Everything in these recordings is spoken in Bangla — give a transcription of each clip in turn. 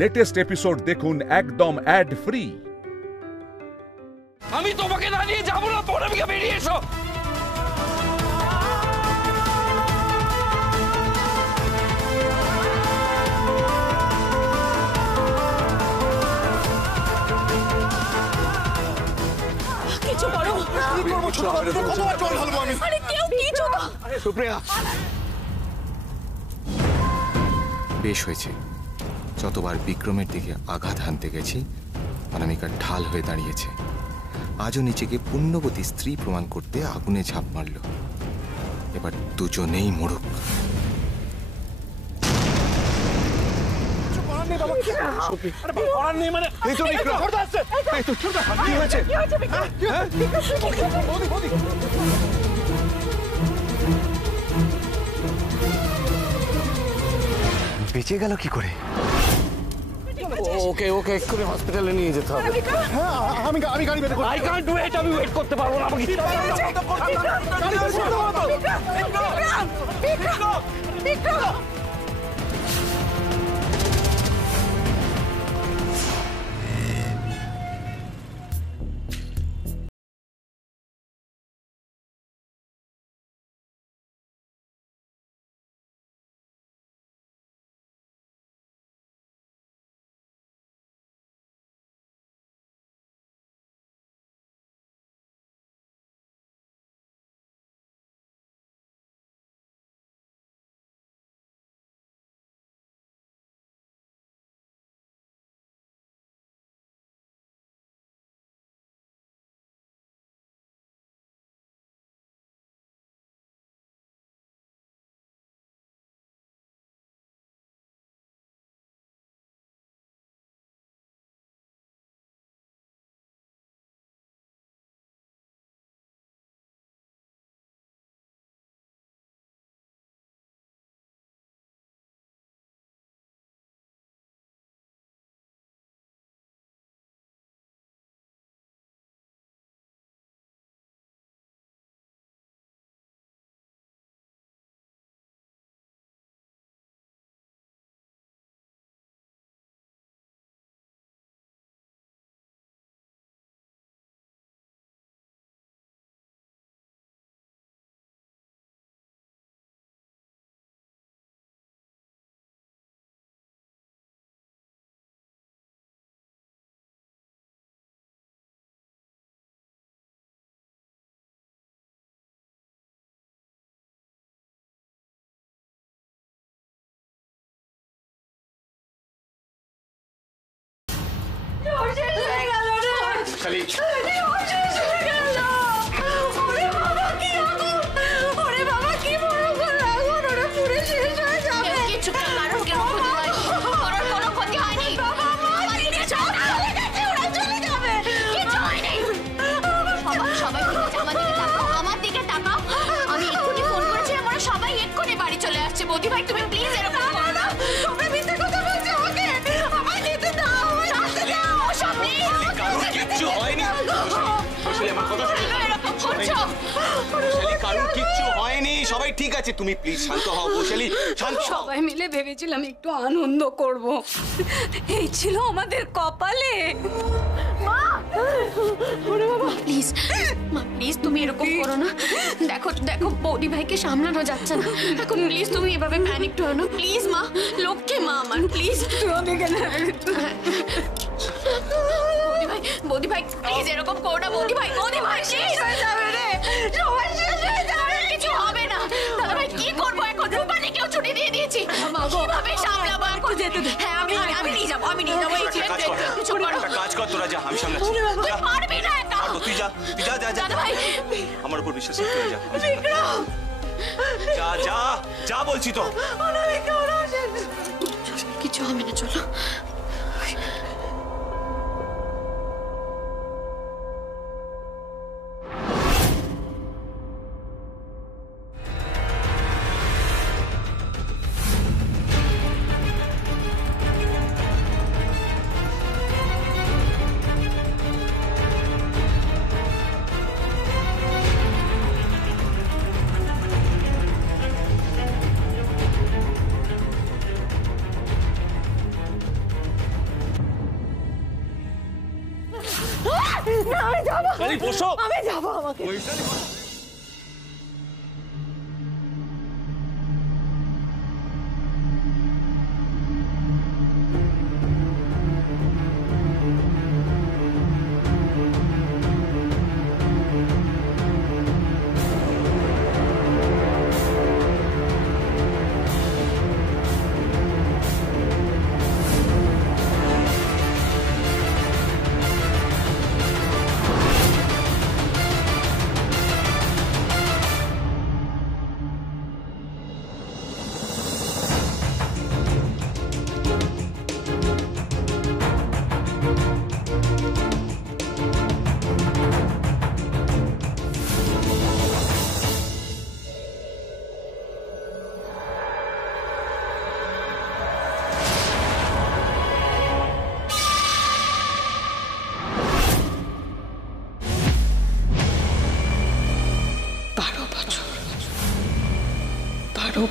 লেটেস্ট এপিসোড দেখুন একদম অ্যাড ফ্রি। আমি তোমাকে না নিয়ে যাবো না, পৌরমিকা বেরিয়ে এসো। কিছু করো। কি করব ছোট বাবু, কতবার জল ঢালবো আমি? আরে কেউ কিছু তো। সুপ্রিয়া, বেশ হয়েছে। যতবার বিক্রমের দিকে আঘাত হানতে গেছি, অনামিকা ঢাল হয়ে দাঁড়িয়েছে। আজও নিজেকে পুণ্যবতী স্ত্রী প্রমাণ করতে আগুনে ঝাঁপ মারল। এবার দুজনেই মরুক। বেঁচে গেল কি করে? ওকে ওকে এক্ষুনি হসপিটালে নিয়ে যেতে হবে। আমি গাড়ি বের করব। আই কান্ট ওয়েট, আমি ওয়েট করতে পারবো না। আমাকে বিক্রম সবাই ঠিক আছে, তুমি প্লিজ শান্ত হও বৈশালী, শান্ত হও। সবাই মিলে ভেবেছিলাম একটু আনন্দ করব, এই ছিল আমাদের কপালে। মা, ওরে বাবা, প্লিজ মা, প্লিজ তুমি এরকম করো না। দেখো দেখো বৌদি ভাইকে সামলানো যাচ্ছে না এখন। প্লিজ তুমি এভাবে প্যানিক হও না প্লিজ মা। লক্ষ্যে মা আমার, প্লিজ। বৌদি ভাই প্লিজ এরকম করো না। বৌদি ভাই শেষ হয়ে যাবে রে, সবাই শেষ হয়ে যাবে, কিছু হবে না। দাদা ভাই কি করবো এখন? রূপালীকেও ছুটি দিয়ে দিয়েছি, কিভাবে সামলাবো এখন? হ্যাঁ আমি নিয়ে যাবো, কিছু করো। কাজ কর তোরা, যা আমি সামলাচ্ছি। তুই পারবি না একা। তুই যা দাদা ভাই আমার উপর বিশ্বাস করতে যা। যা যা যা বলছি তো। কিছু হবে না, চলো। আমি যাবো, বৈশালী বসো। আমি যাবো, আমাকে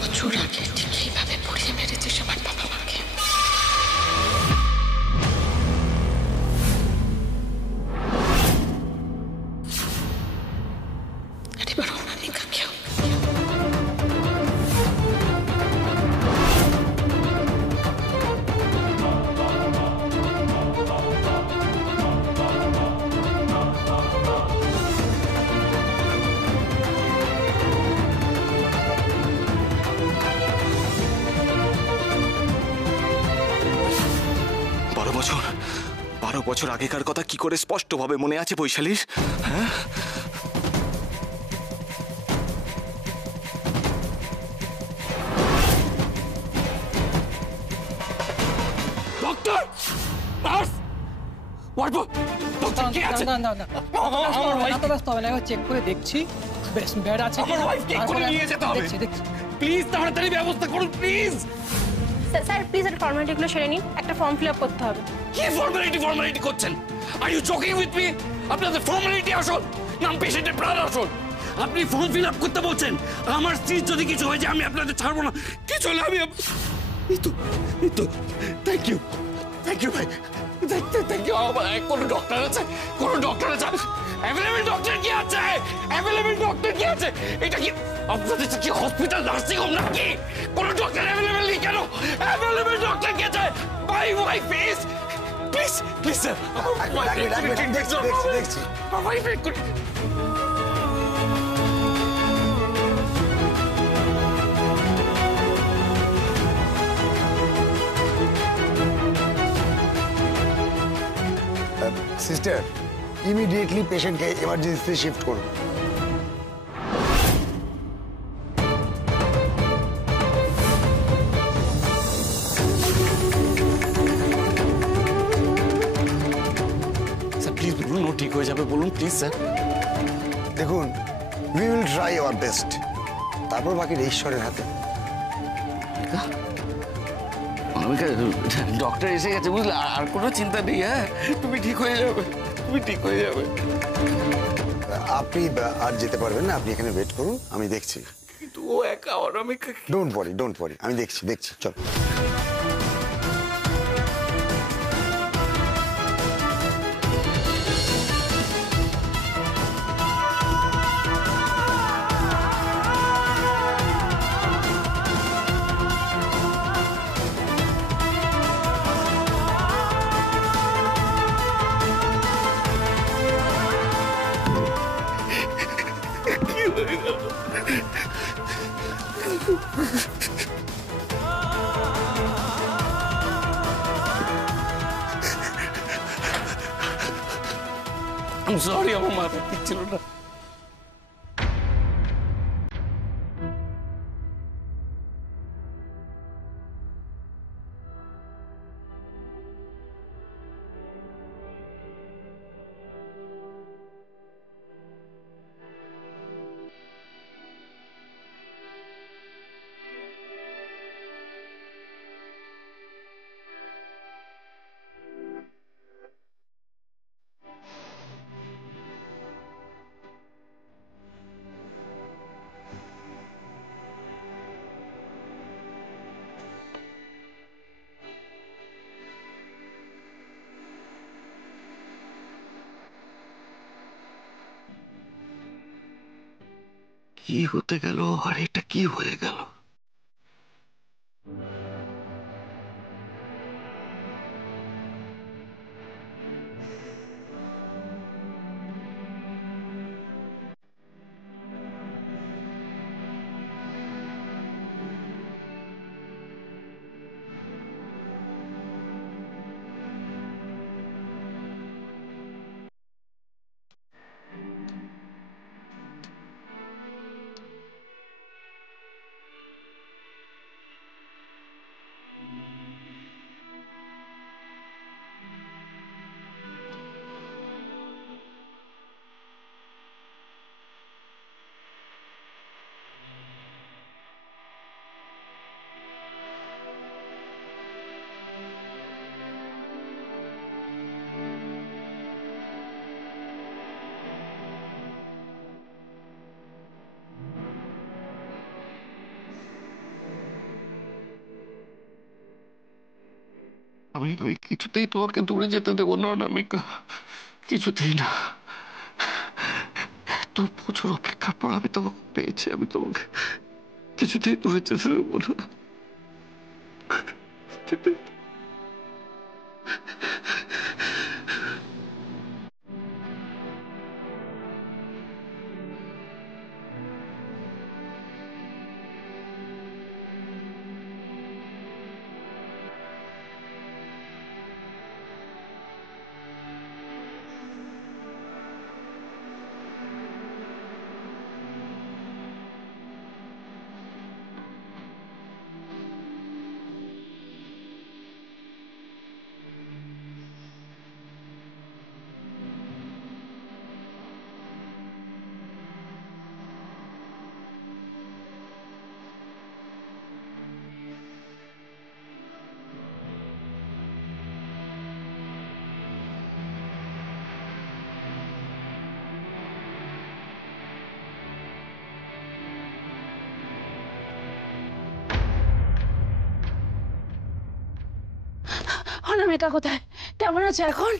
বছর আগে ঠিক এইভাবে পুড়িয়ে মেরেছিস আমার বাবা মাকে। এবার অনামিকাকেও। বারো বছর আগেকার কথা কি করে স্পষ্টভাবে মনে আছে বৈশালীর? হ্যাঁ, ডক্টর, নার্স, ডক্টর কি আছে? আমার ওয়াইফ ব্যস্ত হবে না, চেক করে দেখছি বেশ ব্যাড আছে। আমার ওয়াইফকে এক্ষুনি নিয়ে যেতে হবে। প্লিজ তাড়াতাড়ি ব্যবস্থা করুন প্লিজ। স্যার প্লিজ একটা ফর্মালিটিগুলো সেরে নিন, একটা ফর্ম ফিল আপ করতে হবে। কি ফর্মালিটি করছেন? Are you joking with me? আপনাদের ফর্মালিটি আসল নাম পেশেন্টের প্রাণ আসল। আপনি ফর্ম ফিল আপ করতে বলছেন, আমার স্ত্রীর যদি কিছু হয়ে যায় আমি আপনাদের ছাড়বো না। কিছু হলে আমি এই তো থ্যাংক ইউ ভাই, থ্যাংক ইউ। কোনো ডক্টর আছে? অ্যাভেলেবল ডক্টর কি আছে? এটা কি আপনাদের কি হসপিটাল নার্সিং হোম নাকি? কোনো ডক্টর অ্যাভেলেবল নেই কেন? অ্যাভেলেবল ডক্টর কি আছে? মাই ওয়াইফ প্লিজ স্যার, দেখছি আমার ওয়াইফ সিস্টার, ইমিডিয়েটলি পেশেন্টকে এমার্জেন্সিতে শিফট করুন। স্যার প্লিজ বলুন ও ঠিক হয়ে যাবে, বলুন প্লিজ স্যার। দেখুন, we will try our best, তারপর বাকিটা ঈশ্বরের হাতে। ডক্টর এসে গেছে বুঝলে, আর কোনো চিন্তা নেই। হ্যাঁ, তুমি ঠিক হয়ে যাবে। আপনি আর যেতে পারবেন না, আপনি এখানে ওয়েট করুন, আমি দেখছি। কিন্তু ও একা অনামিকা। ডোন্ট ওয়ারি, আমি দেখছি চল। সরি, আমার মাথা ঠিক ছিল না। কি হতে গেল আর এটা কি হয়ে গেল? আমি কিছুতেই তোমাকে দূরে যেতে দেবো না অনামিকা, কিছুতেই না। এত বছর অপেক্ষার পর আমি তোমাকে পেয়েছি, আমি তোমাকে কিছুতেই দূরে যেতে দেবো না। অনামিকা কোথায়? কেমন আছে এখন?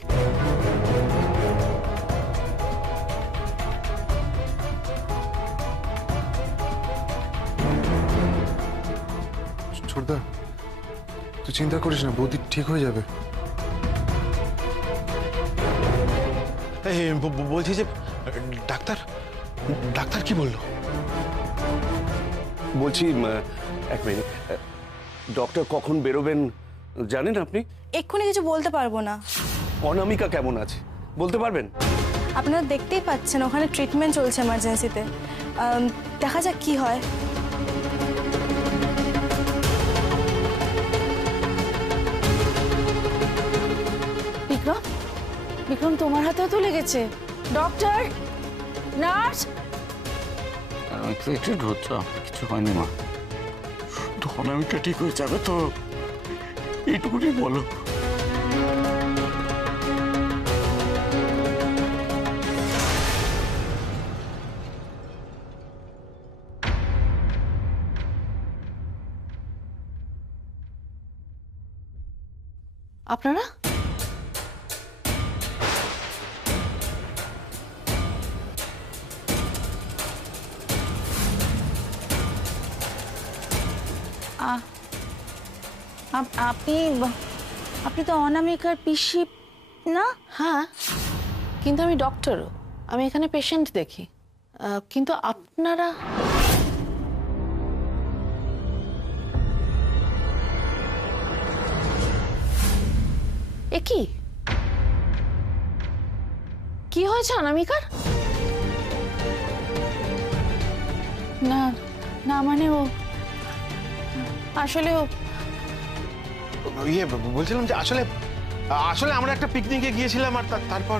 ছোটদা, তুই চিন্তা করিস না, বৌদি ঠিক হয়ে যাবে। বলছি যে ডাক্তার ডাক্তার কি বললো? বলছি এক মিনিট, ডক্টর কখন বেরোবেন জানেন আপনি? এক্ষুনি কিছু বলতে পারবো না। অনামিকা কেমন আছে বলতে পারবেন? আপনারা দেখতেই পাচ্ছেন ওখানে ট্রিটমেন্ট চলছে এমার্জেন্সিতে, দেখা যাক কি হয়। বিক্রম, বিক্রম তোমার হাতেও তো লেগেছে। Doctor, nurse. আমি এক্সাইটেড হচ্ছে, কিছু হয়নি মা, শুধু অনামিকা ঠিক হয়ে যাবে তো, এইটুকুনি বলো। আপনারা আপনি তো অনামিকার পিসি না? হ্যাঁ, কিন্তু আমি ডক্টরও, আমি এখানে পেশেন্ট দেখি। কিন্তু আপনারা এ কি হয়েছে অনামিকার? না না, মানে ও আসলে বলছিলাম যে আসলে আসলে আমরা একটা পিকনিকে গিয়েছিলাম আর তারপর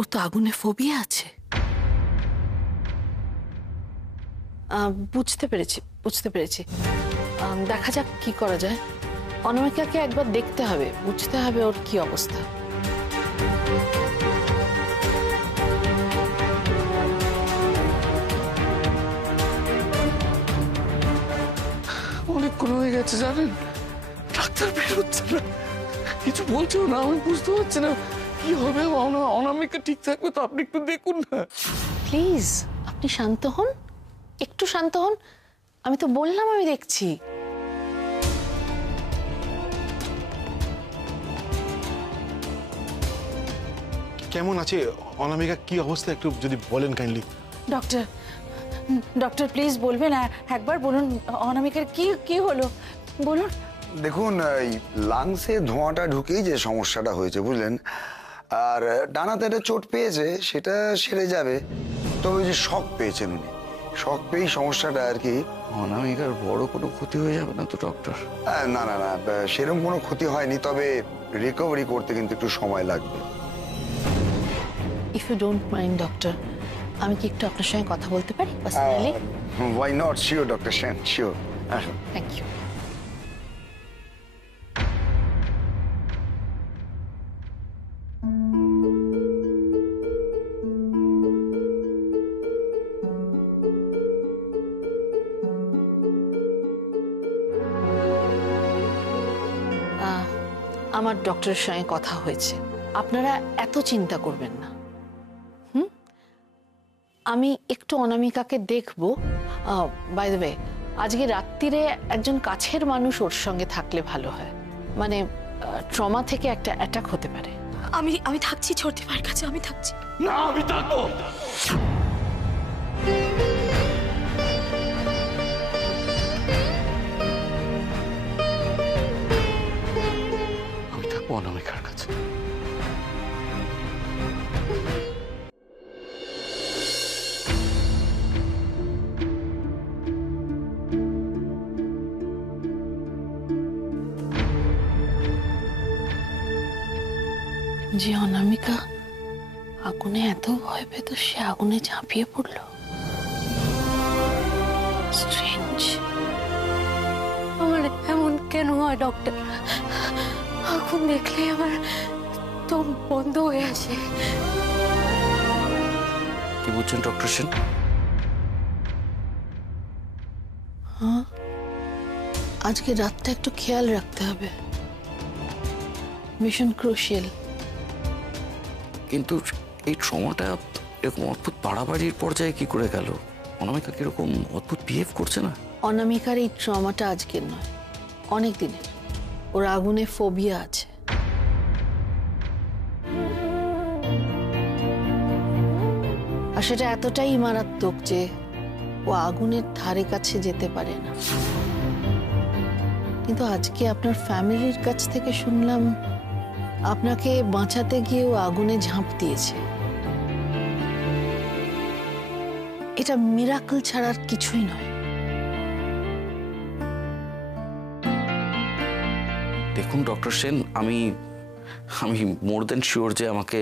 ও তো আগুনে ফোবিয়া আছে। বুঝতে পেরেছি দেখা যাক কি করা যায়। অনামিকাকে একবার দেখতে হবে, বুঝতে হবে ওর কি অবস্থা। অনেকক্ষণ হয়ে গেছে জানেন, ডাক্তার বেরোচ্ছে না, কিছু বলছেও না, আমি বুঝতে পারছি না কি হবে। অনামিকা ঠিক থাকবে তো? আপনি একটু দেখুন না প্লিজ। আপনি শান্ত হন, একটু শান্ত হন। আমি তো বললাম আমি দেখছি। কেমন আছে অনামিকা, কি অবস্থা একটু যদি বলেন কাইন্ডলি। ডক্টর প্লিজ বলবেন, একবার বলুন অনামিকার কি হলো, বলুন। দেখুন, এই লাংসে ধোঁয়াটা ঢুকেই যে সমস্যাটা হয়েছে বুঝলেন, আর ডানাতে একটা চোট পেয়েছে, সেটা সেরে যাবে। তবে ওই যে শক পেয়েছেন উনি, শক পেয়েই সমস্যাটা আর কি। অনামিকার বড় কোনো ক্ষতি হয়ে যাবে না তো ডক্টর? না না না, সেরকম কোনো ক্ষতি হয়নি, তবে রিকভারি করতে কিন্তু একটু সময় লাগবে। If you don't mind doctor, আমি কি একটু আপনার সঙ্গে কথা বলতে পারি personally? Why not, sure doctor Sen, sure. Thank you. আমার ডক্টরের সঙ্গে কথা হয়েছে, আপনারা এত চিন্তা করবেন না। আমি একটু অনামিকাকে দেখবো। বাই দ্য ওয়ে, আজকে রাত্রিরে একজন কাছের মানুষ ওর সঙ্গে থাকলে ভালো হয়, মানে ট্রমা থেকে একটা অ্যাটাক হতে পারে। আমি থাকছি ছোটদি ভাইয়ের কাছে, আমি থাকছি। না, আমি থাকবো। আমি থাকবো অনামিকার কাছে। যে অনামিকা আগুনে এত ভয় পেত, সে আগুনে ঝাঁপিয়ে পড়ল। স্ট্রেঞ্জ। আমার এমন কেন হয় ডক্টর? আগুন দেখলে আমার দম বন্ধ হয়ে আসে। কি বুঝছেন ডক্টর সেন? হ্যাঁ, আজকে রাতটা একটু খেয়াল রাখতে হবে, ভীষণ ক্রুশিয়াল। কিন্তু এই ট্রমাটা এরকম অদ্ভুত বাড়াবাড়ির পর্যায়ে কি করে গেল? অনামিকা কিরকম অদ্ভুত বিহেভ করছে না? অনামিকার এই ট্রমাটা আজকের নয়, অনেক দিনের। ওর আগুনে ফোবিয়া আছে। আর সেটা এতটাই মারাত্মক যে ও আগুনের ধারে কাছে যেতে পারে না। কিন্তু আজকে আপনার ফ্যামিলির কাছ থেকে শুনলাম আপনাকে বাঁচাতে গিয়ে ও আগুনে ঝাঁপ দিয়েছে। এটা মিরাকল ছাড়ার কিছুই নয়। দেখুন ডক্টর সেন, আমি মোর দেন শিওর যে আমাকে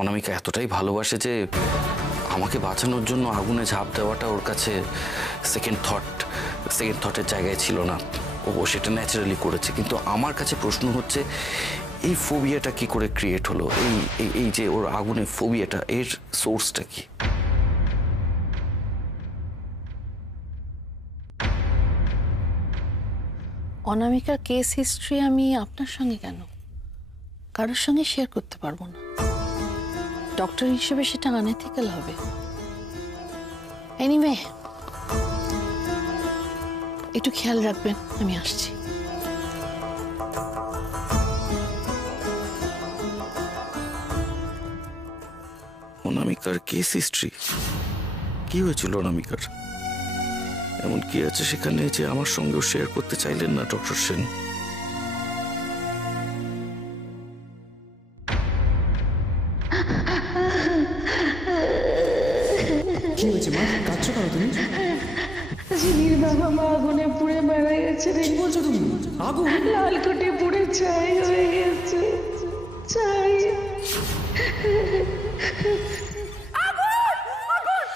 অনামিকা এতটাই ভালোবাসে যে আমাকে বাঁচানোর জন্য আগুনে ঝাঁপ দেওয়াটা ওর কাছে সেকেন্ড থটের জায়গায় ছিল না। ও সেটা ন্যাচারালি করেছে। কিন্তু আমার কাছে প্রশ্ন হচ্ছে, এই ফোবিয়াটা কি করে ক্রিয়েট হলো? এই যে ওর আগুনে ফোবিয়াটা, এর সোর্সটা কি? অনামিকার কেস হিস্ট্রি আমি আপনার সঙ্গে কেন, কারোর সঙ্গে শেয়ার করতে পারবো না। ডক্টর হিসেবে সেটা আনএথিক্যাল হবে। এনিওয়ে, একটু খেয়াল রাখবেন, আমি আসছি। অনামিকার কেস হিস্ট্রি কি হয়েছিল? অনামিকার এমন কি আছে সেখানে যে আমার সঙ্গেও শেয়ার করতে চাইলেন না ডক্টর সেন? কি হয়েছে মা, কাঁদছো কেন তুমি? ঝিলির বাবা মা আগুনে পুড়ে মারা গেছে। কি বলছো তুমি? আগুন? লালকুটি পুড়ে ছাই হয়ে গেছে। ছাই। আগুন! আগুন!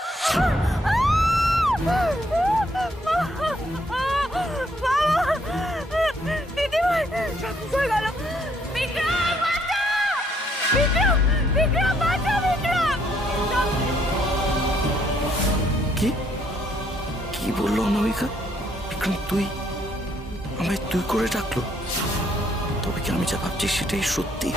বিক্রম বাঁচা বিক্রম। কি কি বললো অনামিকা? বিক্রম তুই আমায় তুই করে ডাকলো? তবে কি আমি যা ভাবছি সেটাই সত্যি?